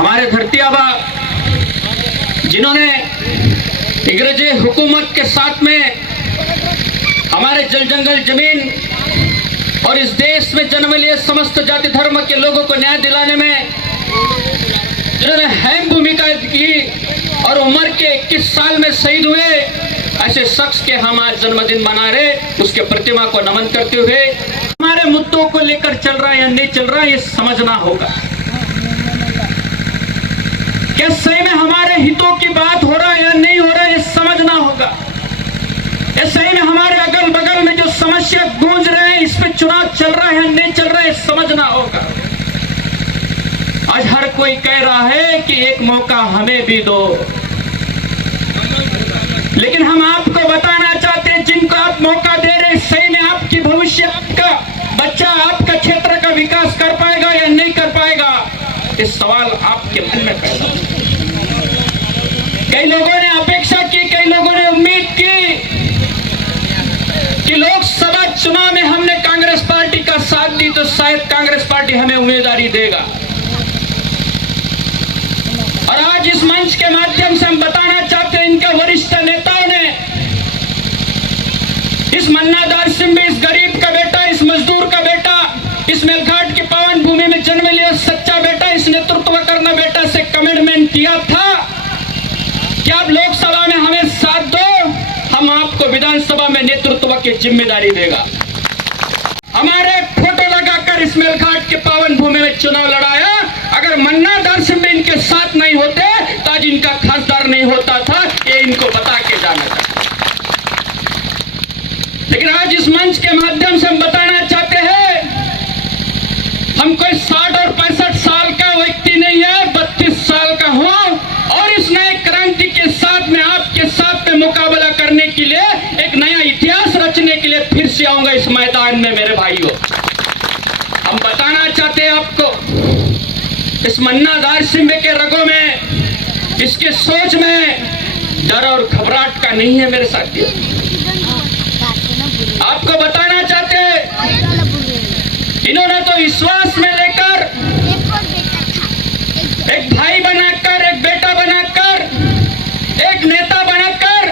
हमारे धरती आबा जिन्होंने अंग्रेजी हुकूमत के साथ में हमारे जल जंगल जमीन और इस देश में जन्म लिए समस्त जाति धर्म के लोगों को न्याय दिलाने में जिन्होंने अहम भूमिका की और उम्र के 21 साल में शहीद हुए, ऐसे शख्स के हम आज जन्मदिन मना रहे, उसके प्रतिमा को नमन करते हुए हमारे मुद्दों को लेकर चल रहा है या नहीं चल रहा है ये समझना होगा। क्या सही में हमारे हितों की बात हो रहा है या नहीं हो रहा है ये समझना होगा। ये सही में हमारे अगल बगल में जो समस्या गूंज रहे हैं इस पे चुनाव चल रहा है या नहीं चल रहा है समझना होगा। आज हर कोई कह रहा है कि एक मौका हमें भी दो, लेकिन हम आपको बताना चाहते हैं जिनको आप मौका दे रहे हैं सही में आपकी भविष्य, आपका बच्चा आपका क्षेत्र का विकास कर पाएगा या नहीं कर पाएगा, इस सवाल आपके मन में पैदा हो। कई लोगों ने अपेक्षा की, कई लोगों ने उम्मीद की कि लोकसभा चुनाव में हमने कांग्रेस पार्टी का साथ दी तो शायद कांग्रेस पार्टी हमें उम्मीदवारी देगा। और आज इस मंच के माध्यम से हम बताना चाहते हैं इनके वरिष्ठ नेताओं ने इस मन्नादार सिंबे, इस गरीब का बेटा, इस मजदूर का बेटा, इस मेलघाट की पावन भूमि में जन्म लिया सच्चा बेटा, इस नेतृत्व करना बेटा से कमिटमेंट किया था कि आप लोकसभा में हमें साथ दो, हम आपको विधानसभा में नेतृत्व की जिम्मेदारी देगा। हमारे फोटो लगाकर इस मेलघाट के पावन भूमि में चुनाव लड़ाया। अगर मन्नादार सिंबे इनके साथ नहीं होते तो आज इनका खासदार नहीं होता था, ये इनको बता के जाना था। लेकिन आज इस मंच के माध्यम से हम बताना चाहते हैं हम कोई 60 और 65 साल का व्यक्ति नहीं है, 32 साल का हूं और इस नए क्रांति के साथ में आपके साथ में मुकाबला करने के लिए, एक नया इतिहास रचने के लिए फिर से आऊंगा इस मैदान में। मेरे भाइयों, हम बताना चाहते हैं आपको इस मन्नादार सिंबे के रगों में, इसके सोच में डर और घबराहट का नहीं है मेरे साथियों। आपको बताना चाहते इन्होंने तो विश्वास में लेकर एक भाई बनाकर, एक बेटा बनाकर, एक नेता बनाकर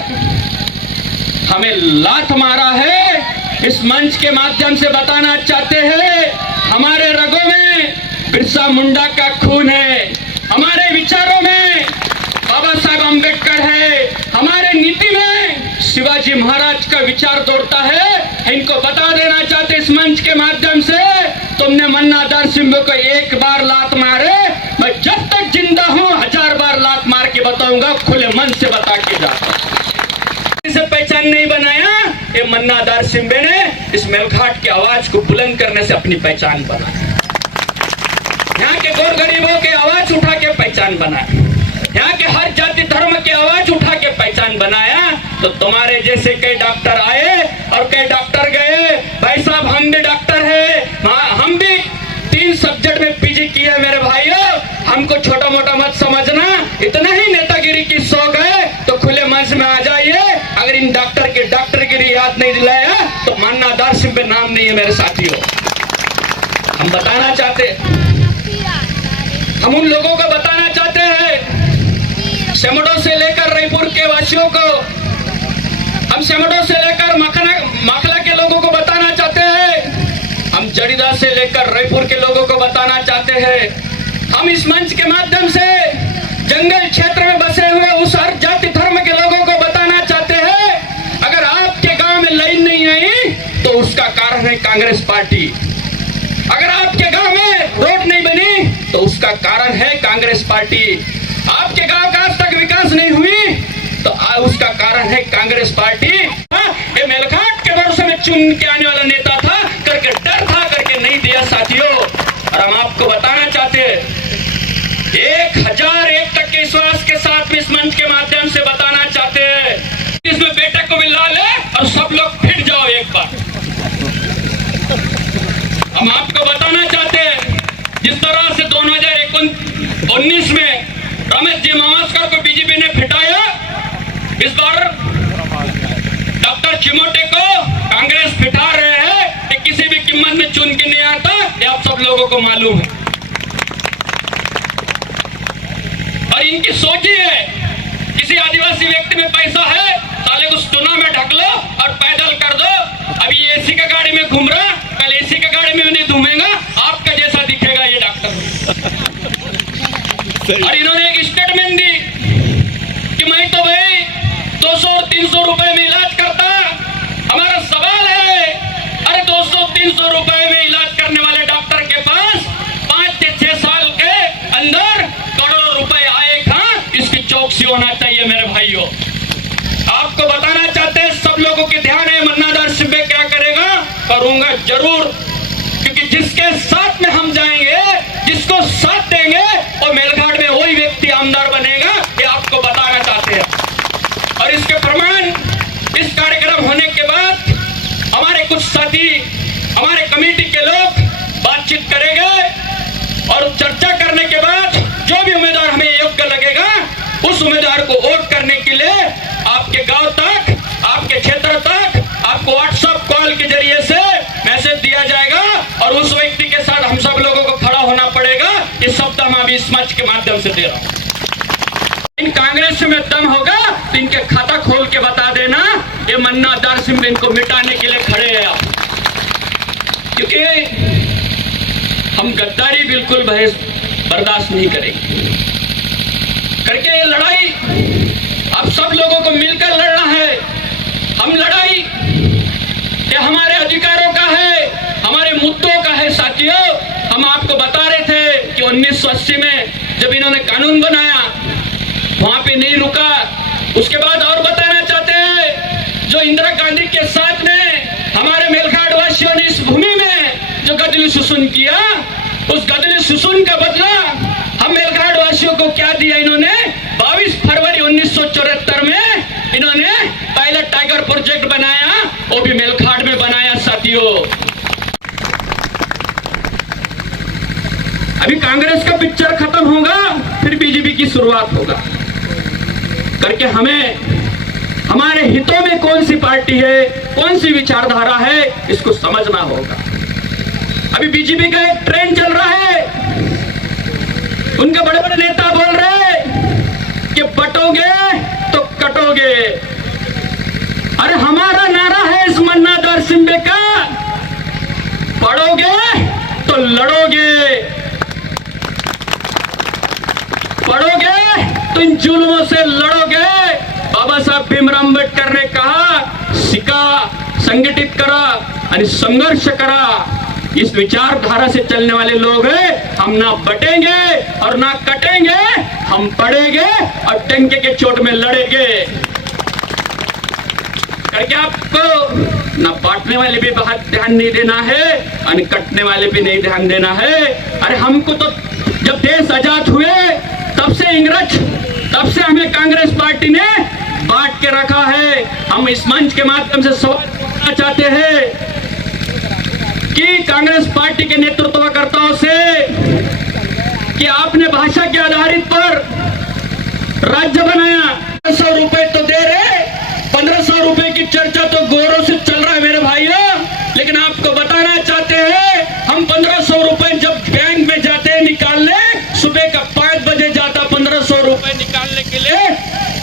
हमें लात मारा है। इस मंच के माध्यम से बताना चाहते हैं हमारे रगों में बिरसा मुंडा का खून है, हमारे विचारों में बाबा साहब अंबेडकर है, हमारे नीति में शिवाजी महाराज का विचार दौड़ता है। इनको बता देना चाहते इस मंच के माध्यम से, तुमने मन्नादार सिंबे को एक बार लात मारे, मैं जब तक जिंदा हूं 1000 बार लात मार के बताऊंगा, खुले मन से बता के जाता। इसे पहचान नहीं बनाया, ये मन्नादार सिंबे ने इस मेलघाट की आवाज को बुलंद करने से अपनी पहचान बनाई। यहाँ के गौर गरीबों की आवाज उठा के पहचान बनाया, यहाँ के हर जाति धर्म की आवाज उठा के पहचान बनाया। तो तुम्हारे जैसे कई डॉक्टर आए और कई डॉक्टर गए। भाई साहब हम भी डॉक्टर है, हम भी 3 सब्जेक्ट में पीजी किए मेरे भाइयों, हमको छोटा मोटा मत समझना। इतना ही नेतागिरी की शौक है तो खुले मंच में आ जाइए। अगर इन डॉक्टर के डॉक्टरगिरी याद नहीं दिलाया तो मन्नादार सिंबे नाम नहीं है मेरे साथियों। हम बताना चाहते, हम उन लोगों को बताना चाहते हैं सेमडो से लेकर रायपुर के वासियों को, हम सेमडो से लेकर माखला के लोगों को बताना चाहते हैं, हम जड़ीदा से लेकर रायपुर के लोगों को बताना चाहते हैं, हम इस मंच के माध्यम से जंगल क्षेत्र में बसे हुए उस हर जाति धर्म के लोगों को बताना चाहते हैं अगर आपके गांव में लाइन नहीं आई तो उसका कारण है कांग्रेस पार्टी। अगर आपके गांव में रोड नहीं बनी तो उसका कारण है कांग्रेस पार्टी। आपके गांव का आज तक विकास नहीं हुई तो उसका कारण है कांग्रेस पार्टी। ये मेलघाट के भरोसे में चुन के आने वाला नेता था, करके डर था, करके नहीं दिया साथियों। और हम आपको बताना चाहते हैं 1001% के विश्वास के साथ इस मंच के माध्यम से बताना चाहते हैं इसमें बेटे को मिला ले और सब लोग फिट जाओ एक बार। हम आपको बताना चाहते हैं जिस तरह से 2019 में रमेश जी मावस्कर को बीजेपी ने फिटाया, इस बार डॉक्टर चिमोटे को कांग्रेस फिटा रहे हैं। कि किसी भी कीमत में चुन के नहीं आता, ये आप सब लोगों को मालूम है। इनकी सोच ही है, किसी आदिवासी व्यक्ति में पैसा है, साले उस चुनाव में ढक लो और पैदल कर दो। अभी ये एसी का गाड़ी में घूम रहा, कल एसी का गाड़ी में नहीं घूमेगा, आपका जैसा दिखेगा ये डॉक्टर। और इन्होंने एक स्टेटमेंट दी कि मैं तो भाई 200 और 300 रुपए में इलाज करता। हमारा सवाल है, अरे 200-300 रुपए में इलाज करने वाले डॉक्टर के पास 5 से 6 साल के अंदर करोड़ों रुपए आए कहां? इसकी चौकसी होना चाहिए मेरे भाइयों। आपको बताना चाहते हैं, सब लोगों के ध्यान है, मन्ना दार शिंबे क्या करेगा? करूंगा जरूर, क्योंकि जिसके साथ में हम जाएंगे, जिसको साथ देंगे, और मेलघाट में वही व्यक्ति आमदार बनेगा, ये आपको बताना चाहते हैं। और इसके प्रमाण इस कार्यक्रम होने के बाद हमारे कुछ साथी, हमारे कमेटी के लोग बातचीत करेंगे और चर्चा करने के बाद जो भी उम्मीदवार हमें योग्य लगेगा, उस उम्मीदवार को वोट करने के लिए आपके गांव तक, आपके क्षेत्र तक आपको व्हाट्सएप कॉल के जरिए से मैसेज दिया जाएगा और उस व्यक्ति के साथ हम सब लोगों को खड़ा होना पड़ेगा। इस शब्द हम अभी इस मंच के माध्यम से दे रहा हूं। इन कांग्रेस में दम होगा तो इनके खाता खोल के बता देना, ये मन्ना दार शिंबे इनको मिटाने के लिए खड़े हैं आप। क्योंकि हम गद्दारी बिल्कुल बर्दाश्त नहीं करेंगे। करके ये लड़ाई अब सब लोगों को मिलकर लड़ना है। हम लड़ाई ये हमारे अधिकारों का है, हमारे मुद्दों का है। साथियों, हम आपको बता रहे थे कि 1980 में जब इन्होंने कानून बनाया वहां पे नहीं रुका। उसके बाद और बताना चाहते हैं, जो इंदिरा गांधी के साथ में हमारे मेलघाट वासियों ने इस भूमि में जो गदली सुसुन किया, उस गदली सुसुन का बदला हम मेलघाट वासियों को क्या दिया? इन्होंने 22 फरवरी 1974 में इन्होंने पायलट टाइगर प्रोजेक्ट बनाया, वो भी मेलघाट में बनाया। साथियों, अभी कांग्रेस का पिक्चर खत्म होगा, फिर बीजेपी की शुरुआत होगा। करके हमें हमारे हितों में कौन सी पार्टी है, कौन सी विचारधारा है, इसको समझना होगा। अभी बीजेपी का एक ट्रेंड चल रहा है, उनके बड़े बड़े नेता बोल रहे हैं कि बटोगे तो कटोगे। अरे हमारा नारा है इस मन्ना दार शिंबे का, पढ़ोगे तो लड़ोगे, पढ़ोगे तो इन जुल्मों से लड़ोगे। बाबा साहब भीमराव अम्बेडकर ने कहा, शिका, संगठित करा और संघर्ष करा। इस विचारधारा से चलने वाले लोग हैं। हम ना बटेंगे और ना कटेंगे, हम पढ़ेंगे और डंके के चोट में लड़ेंगे। करके आपको ना बांटने वाले भी बहुत ध्यान नहीं देना है और कटने वाले भी नहीं ध्यान देना है। अरे हमको तो जब देश आजाद हुए तब से इंग्रज, तब से हमें कांग्रेस पार्टी ने बांट के रखा है। हम इस मंच के माध्यम से सवाल करना चाहते हैं कि कांग्रेस पार्टी के नेतृत्वकर्ताओं से कि आपने भाषा के आधारित पर राज्य बनाया, 100 रुपए तो दे रहे, 1500 रुपए की चर्चा तो गौरव से चल रहा है मेरे भाइयों। लेकिन आपको बताना चाहते हैं, हम 1500 रुपए जब बैंक में जाते हैं निकालने, सुबह का 5 बजे जाता 1500 रुपए निकालने के लिए,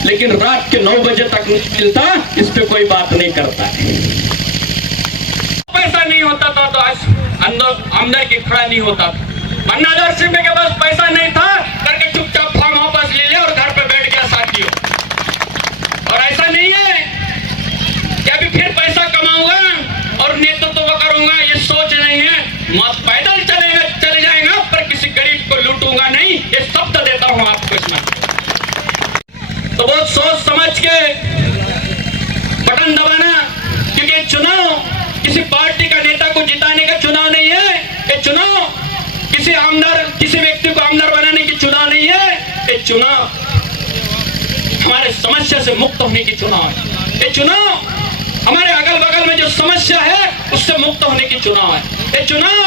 लेकिन रात के 9 बजे तक नहीं मिलता। इस पे कोई बात नहीं करता है। पैसा नहीं होता था तो आज अंदर की खड़ा नहीं होता था। मन्ना दार शिंबे के पास पैसा नहीं था, करके चुपचाप फॉर्म वापस ले लिया और घर पे बैठ गया। साथियों, और ऐसा नहीं है कि अभी फिर पैसा कमाऊंगा और नेतृत्व करूंगा, ये सोच नहीं है। मत पैदल चले जाएगा पर किसी गरीब को लूटूंगा नहीं, ये शब्द देता हूं आपको इसमें। तो बहुत सोच समझ के बटन दबाना, क्योंकि चुनाव किसी पार्टी का नेता को जिताने का चुनाव नहीं है। ये चुनाव किसी व्यक्ति को आमदार बनाने की चुनाव नहीं है। ये चुनाव हमारे समस्या से मुक्त होने की चुनाव है। ये चुनाव हमारे अगल बगल में जो समस्या है उससे मुक्त होने की चुनाव है। ये चुनाव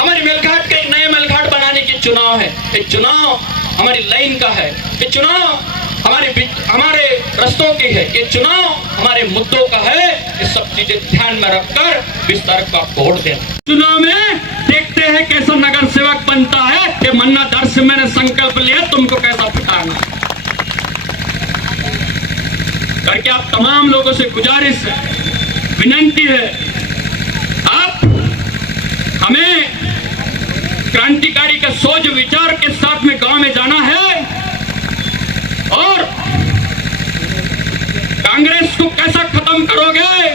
हमारी मेलघाट के एक नए मेलघाट बनाने की चुनाव है। ये चुनाव हमारी लाइन का है। ये चुनाव हमारे रस्तों की है। ये चुनाव हमारे मुद्दों का है। ये सब चीजें ध्यान में रखकर विस्तार को आपको वोट देना। चुनाव में देखते हैं कैसा नगर सेवक बनता है। ये मन्ना दार शिंबे ने संकल्प लिया, तुमको कैसा पिटाना। करके आप तमाम लोगों से गुजारिश है, विनंती है, आप हमें क्रांतिकारी का सोच विचार के साथ में गांव में जाना है और कांग्रेस को कैसा खत्म करोगे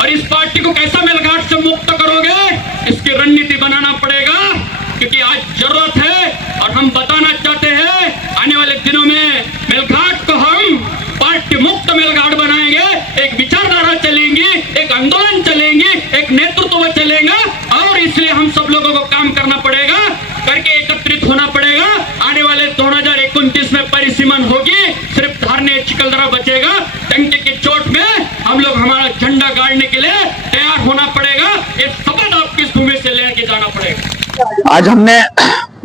और इस पार्टी को कैसा मेलघाट से मुक्त करोगे, इसकी रणनीति बनाना पड़ेगा। क्योंकि आज जरूरत है और हम बताना चाहते हैं आने वाले दिनों में मेलघाट को हम पार्टी मुक्त मेलघाट बनाएंगे, एक विचारधारा चलेंगी, एक आंदोलन चलेंगी, एक नेतृत्व चलेगा और इसलिए हम सब लोगों को काम करना पड़ेगा, करके एकत्रित होना पड़ेगा। आने वाले 2029 में परिसीमन होगी, सिर्फ धारने चिकलदरा बचेगा। डंके की चोट में हम लोग हमारा झंडा गाड़ने के लिए तैयार होना पड़ेगा। एक शपथ आपकी इस भूमि से लेके जाना पड़ेगा। आज हमने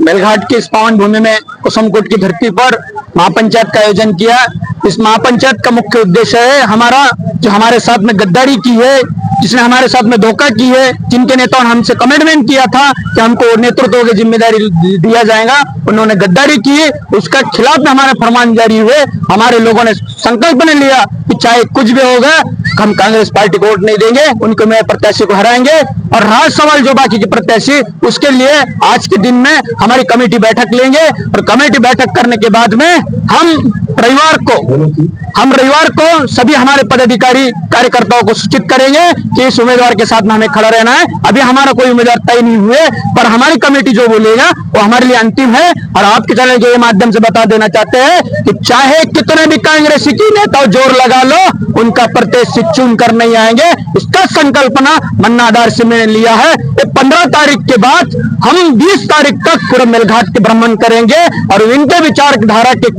मेलघाट की इस पावन भूमि में कुसुमकोट की धरती पर महापंचायत का आयोजन किया। इस महापंचायत का मुख्य उद्देश्य है हमारा, जो हमारे साथ में गद्दारी की है, जिसने हमारे साथ में धोखा की है, जिनके नेताओं ने हमसे कमिटमेंट किया था कि हमको नेतृत्व की जिम्मेदारी दिया जाएगा, उन्होंने गद्दारी की है, उसका खिलाफ में हमारे फरमान जारी हुए। हमारे लोगों ने संकल्प ने लिया कि चाहे कुछ भी होगा हम कांग्रेस पार्टी को वोट नहीं देंगे, उनको मैं प्रत्याशी को हराएंगे। और रहा सवाल जो बाकी के प्रत्याशी, उसके लिए आज के दिन में हमारी कमेटी बैठक लेंगे और कमेटी बैठक करने के बाद में हम रविवार को सभी हमारे पदाधिकारी कार्यकर्ताओं को सूचित करेंगे कि इस उम्मीदवार के साथ में हमें खड़ा रहना है। अभी हमारा कोई उम्मीदवार तय नहीं हुए, पर हमारी कमेटी जो बोलेगा वो हमारे लिए अंतिम है। और आपके चैनल के माध्यम से बता देना चाहते हैं कि चाहे कितने भी कांग्रेसी की नेता जोर लगा लो, उनका प्रत्याशी चुन कर नहीं आएंगे। इसका संकल्पना मन्नादार से मैंने लिया है। 15 तारीख के बाद हम 20 तारीख तक पूरे मेलघाट के भ्रमण करेंगे और इनके विचारधारा के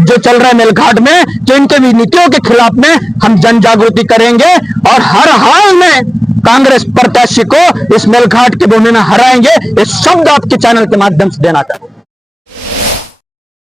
जो चल रहा है मेलघाट में, जो इनके नीतियों के खिलाफ में हम जन जागृति करेंगे और हर हाल में कांग्रेस प्रत्याशी को इस मेलघाट के भूमि में हराएंगे। ये शब्द आपके चैनल के माध्यम से देना चाहते हैं।